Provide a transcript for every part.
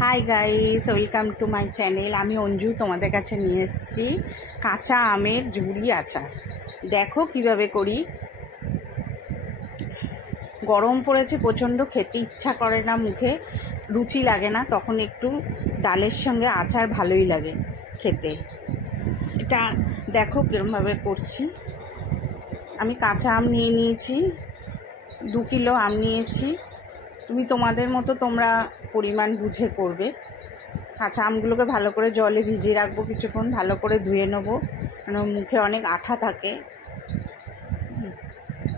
Hi guys, welcome to my channel. আমি অঞ্জু তোমাদের কাছে নিয়ে এসেছি কাঁচা আমের ঝুড়ি আচার। দেখো কিভাবে করি। গরম পড়েছে প্রচণ্ড, খেতে ইচ্ছা করে না, মুখে রুচি লাগে না, তখন একটু ডালের সঙ্গে আচার ভালোই লাগে খেতে। এটা দেখো কীরকমভাবে করছি। আমি কাঁচা আম নিয়ে নিয়েছি, 2 কিলো আম নিয়েছি। তুমি তোমাদের মতো তোমরা পরিমাণ বুঝে করবে। কাঁচা আমগুলোকে ভালো করে জলে ভিজিয়ে রাখবো কিছুক্ষণ, ভালো করে ধুয়ে নেবো, কারণ মুখে অনেক আঠা থাকে।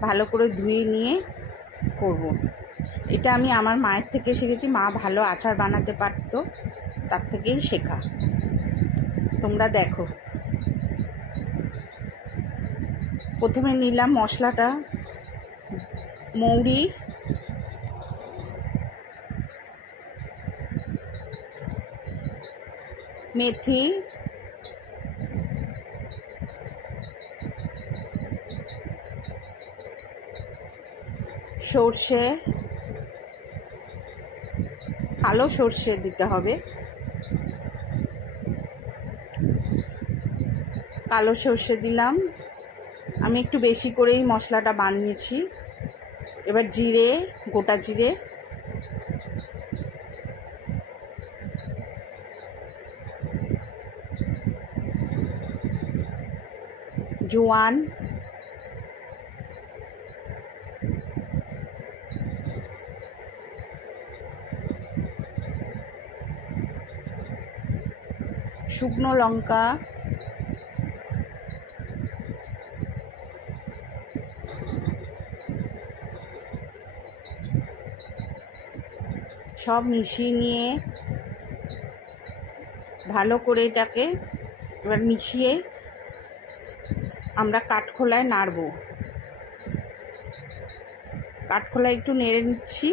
ভালো করে ধুয়ে নিয়ে করব। এটা আমি আমার মায়ের থেকে শিখেছি, মা ভালো আচার বানাতে পারতো, তার থেকেই শেখা। তোমরা দেখো। প্রথমে নিলাম মশলাটা, মৌরি, মেথি, সর্ষে, কালো সর্ষে দিতে হবে, কালো সর্ষে দিলাম। আমি একটু বেশি করেই মশলাটা বানিয়েছি। এবার জিরে, গোটা জিরে, জোয়ান, শুকনো লঙ্কা, সব মিশিয়ে নিয়ে ভালো করে এটাকে এবার মিশিয়ে আমরা কাঠখোলায় নাড়ব। কাঠখোলায় একটু নেড়ে নিচ্ছি।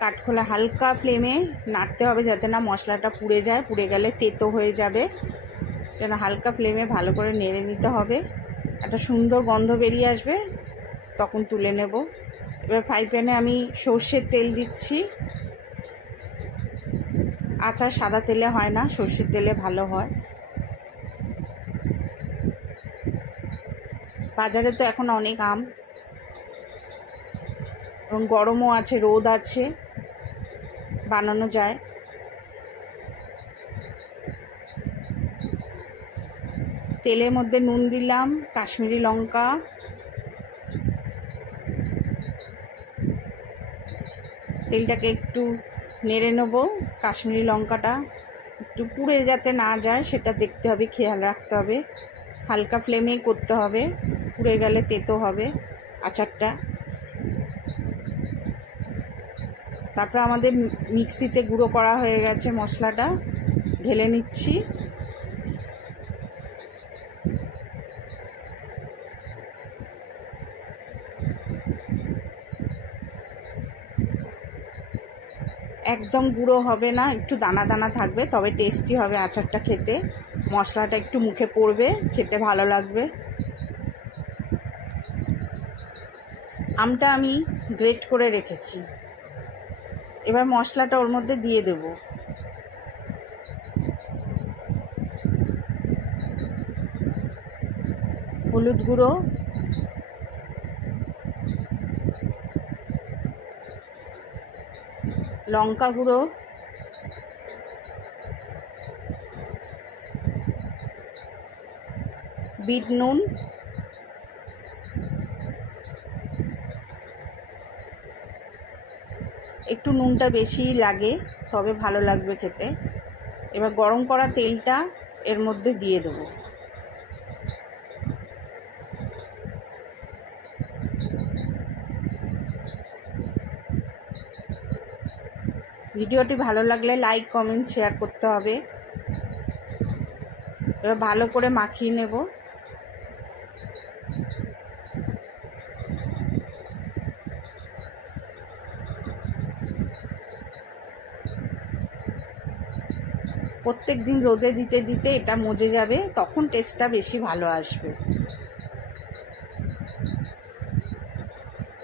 কাঠখোলা হালকা ফ্লেমে নাড়তে হবে, যাতে না মশলাটা পুড়ে যায়, পুড়ে গেলে তেতো হয়ে যাবে। সেটা হালকা ফ্লেমে ভালো করে নেড়ে নিতে হবে। একটা সুন্দর গন্ধ বেরিয়ে আসবে, তখন তুলে নেব। এবার ফ্রাই প্যানে আমি সর্ষের তেল দিচ্ছি। আচার সাদা তেলে হয় না, সর্ষের তেলে ভালো হয়। বাজারে তো এখন অনেক আম, এবং গরমও আছে, রোদ আছে, বানানো যায়। তেলের মধ্যে নুন দিলাম, কাশ্মীরি লঙ্কা, তেলটাকে একটু নেড়ে নেব। কাশ্মীরি লঙ্কাটা একটু পুড়ে যাতে না যায় সেটা দেখতে হবে, খেয়াল রাখতে হবে। হালকা ফ্লেমেই করতে হবে, পুড়ে গেলে তেতো হবে আচারটা। তারপর আমাদের মিক্সিতে গুঁড়ো করা হয়ে গেছে মশলাটা, ঢেলে নিচ্ছি। একদম গুঁড়ো হবে না, একটু দানা দানা থাকবে, তবে টেস্টি হবে আচারটা খেতে। মশলাটা একটু মুখে পড়বে, খেতে ভালো লাগবে। আমটা আমি গ্রেট করে রেখেছি। এবার মশলাটা ওর মধ্যে দিয়ে দেব। হলুদ গুঁড়ো, লঙ্কা গুঁড়ো, বিট নুন, একটু নুনটা বেশি লাগে, তবে ভালো লাগবে খেতে। এবার গরম করা তেলটা এর মধ্যে দিয়ে দেবো। ভিডিওটি ভালো লাগলে লাইক, কমেন্ট, শেয়ার করতে হবে। এবার ভালো করে মাখিয়ে নেব। প্রত্যেক দিন রোদে দিতে দিতে এটা মজে যাবে, তখন টেস্টটা বেশি ভালো আসবে।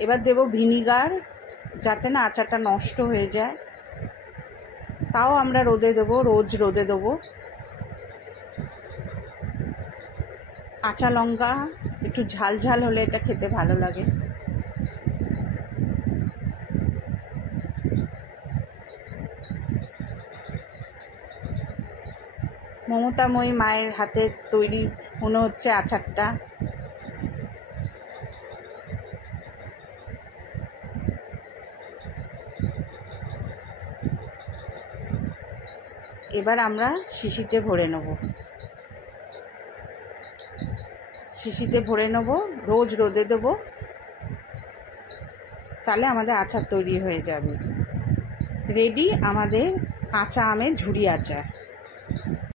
এবার দেব ভিনিগার, যাতে না আচারটা নষ্ট হয়ে যায়। তাও আমরা রোদে দেবো, রোজ রোদে দেবো। কাঁচা লঙ্কা একটু ঝাল ঝাল হলে এটা খেতে ভালো লাগে। মমতাময়ী মায়ের হাতে তৈরি মনে হচ্ছে আচারটা। এবার আমরা শিশিতে ভরে নেব, শিশিতে ভরে নেব, রোজ রোদে দেবো, তাহলে আমাদের আচার তৈরি হয়ে যাবে। রেডি আমাদের কাঁচা আমের ঝুরি আচার।